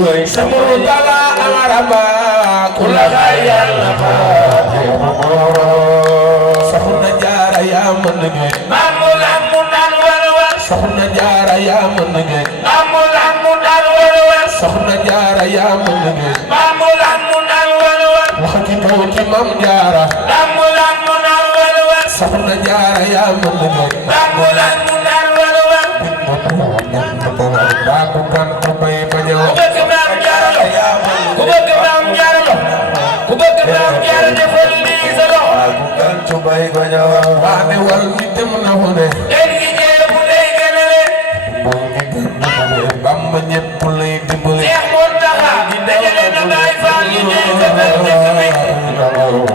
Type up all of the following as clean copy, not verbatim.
Samurtala amaraba kula khayal nafa Soxna Jaara yaa mën ngeen mamulan mu daan walwal Soxna Jaara yaa mën ngeen mamulan mu daan walwal Soxna Jaara yaa mën ngeen mamulan mu daan walwal wax ci kaw ci Mam Jaara mamulan mu daan walwal Soxna Jaara yaa mën ngeen mamulan mu daan walwal ba ko kan ko bay bañoo ku bëgg Maam Jaara lo ku bëgg Maam Jaara defal lii sa loxo kan cu bay bañoo waa ne wal mi dem na fu ne den gi jeebu day gënale moom gi gën na fu ne Bamba ñépp lay dimbali Seex Muntaxa dajale na Baay Faal yi ñëw sa fel dëkk bi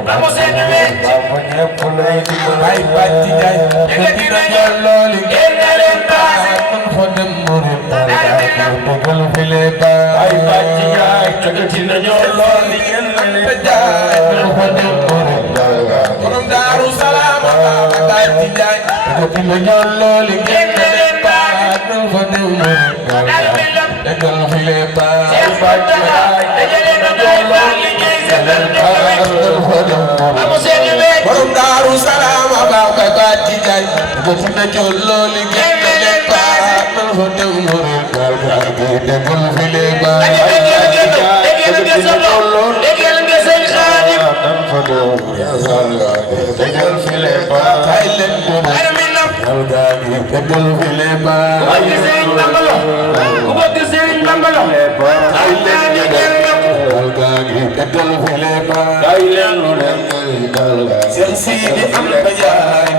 ba mu seen wecc Bamba ñépp lay dimbali ay bàcci jaay yëkkati na ñoom looli génne leen paase fa dem mu ne bëggal fi lee baay ay bàcci jaay yëkkati na ñoom looli génne leen jaay fa dem mu ne borom Daaru Salaam bàcci jaay yëkkati na ñoom looli génne leen baay fa dem mu ne bëggal fi lee baay ay bàcci jaay dajale na Baay Faal li ñuy seetal borom Daaru Salaam bàcci jaay yëkkati na ñoom looli génne leen baay fa dem mu ne bëggal fi lee baay déggal nga sëñ Xaadim déggal fi lee baay ay leen ko déggal fi lee baay ku bëgg Sëriñ Bamba lo ku bëgg Sëriñ Bamba lo ay leen déggal fi lee baay ay leen lu dem Seex Sidi am ba jaay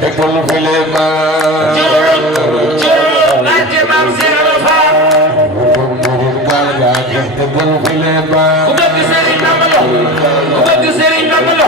déggal fi lee baay ku bëgg Sëriñ Bamba lo ku bëgg Sëriñ Bamba lo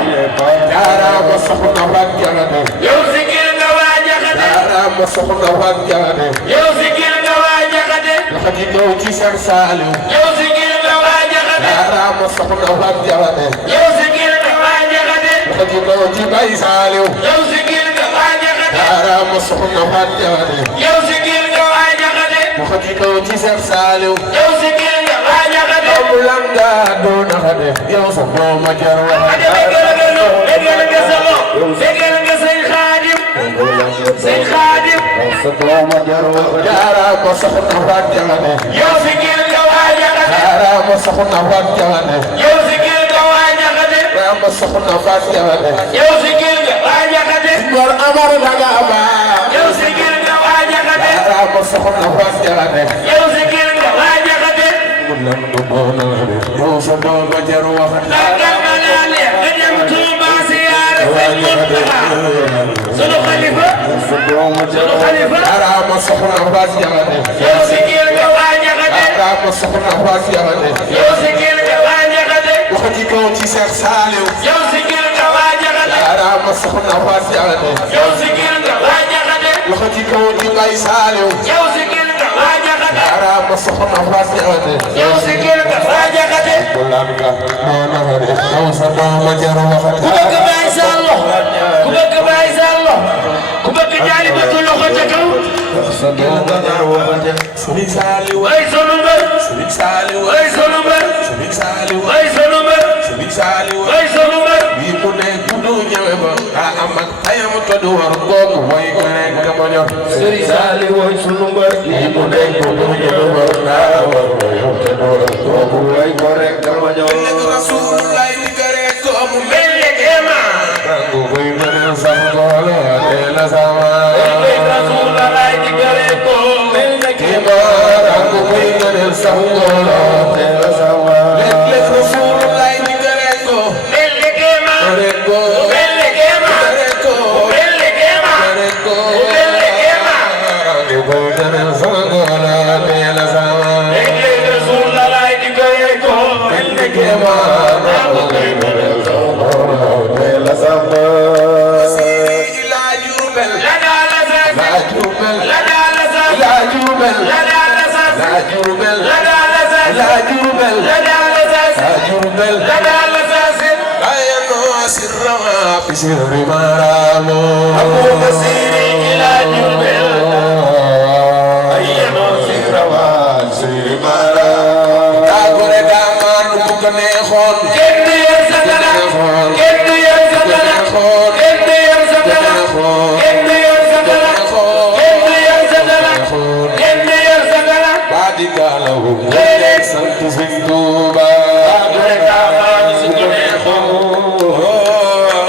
jaaraama soxna Faat Jaxate yow sigil nga waa Jaxate jaaraama soxna Faat Jaxate yow sigil nga waa Jaxate loxo ji ñëw ci Seex Saaliw yow sigil nga waa Jaxate jaaraama soxna Faat Jaxate yow sigil nga waa Jaxate loxo ji ñëw ci Bay Saaliw yow sigil nga waa Jaxate jaaraama soxna Faat Jaxate yow sigil nga waa Jaxate loxo ji ñëw ci Seex Saaliw yow sigil nga waa Jaxate langa doona xade yow sa dooma jar wax déggal nga sama déggal nga sëñ Xaadim sëñ Xaadim sa dooma jar wax jaaraama soxna Faat Jaxate yow sigil nga waa Jaxate jaaraama soxna Faat Jaxate yow sigil nga waa Jaxate jaaraama soxna Faat Jaxate yow sigil nga waa Jaxate ngor amar daga ama yow sigil nga waa Jaxate jaaraama soxna Faat Jaxate yow sigil nga waa Jaxate yow sa dooma jar wax dagal ma naa neex nga dem Tuuba siyaare sëñ Muntaxa sunu xalifa sunu xalifa jaaraama soxna Faat Jaxate yow sigil nga waa Jaxate jaaraama soxna Faat Jaxate yow sigil nga waa Jaxate wax ji kaw ci Seex Saaliw yow sigil nga waa Jaxate jaaraama soxna Faat Jaxate yow sigil nga waa Jaxate wax ji kaw ci Bay Saaliw yow sigil nga waa Jaxate jaaraama soxna Faat Jaxate yow sigil nga waa Jaxate yow sa dooma jar wax ku bëgg Baay Sallo ku bëgg Baay Sallo ku bëgg ñaari bëgg loxo ca kaw sa dooma jar wax Sëriñ Saaliw ay sunu mbër Sëriñ Saaliw ay sunu mbër Sëriñ Saaliw ay sunu mbër Sëriñ Saaliw ay sunu mbër bi mu ne ku du ñëwe ba a am ak ayam to du war kooku way ko rek nga mo ñor Sëriñ Saaliw ay sunu mbër bi mu ne ku du ñëwe ba a war ko yow te do kooku way ko rek nga mo ñor Rasulullah ni gare ko mu mel ne kema rango koy mel sa ngolo te la sama Rasulullah ni gare ko mel ne kema rango koy mel sa ngolo te la sama lek Rasulullah ni gare ko mel ne kema ko mel ne kema ko mel ne kema ko mel ne kema rango koy mel sa ngolo te la sama lek Rasulullah ni gare ko mel ne kema Sir Maramo Abu Basir ila Jubel Ayyano sirawan simara daa gore daa maanu bu ko neexoon kenn yor sa dara kenn yor sa dara kenn yor sa dara kenn yor sa dara kenn yor sa dara kenn yor sa dara baa di gaalawu sant Sëñ Tuuba daa gore daa maanu su ko neexoon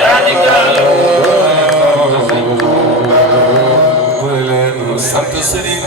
daa di gaalawu sant Sëriñ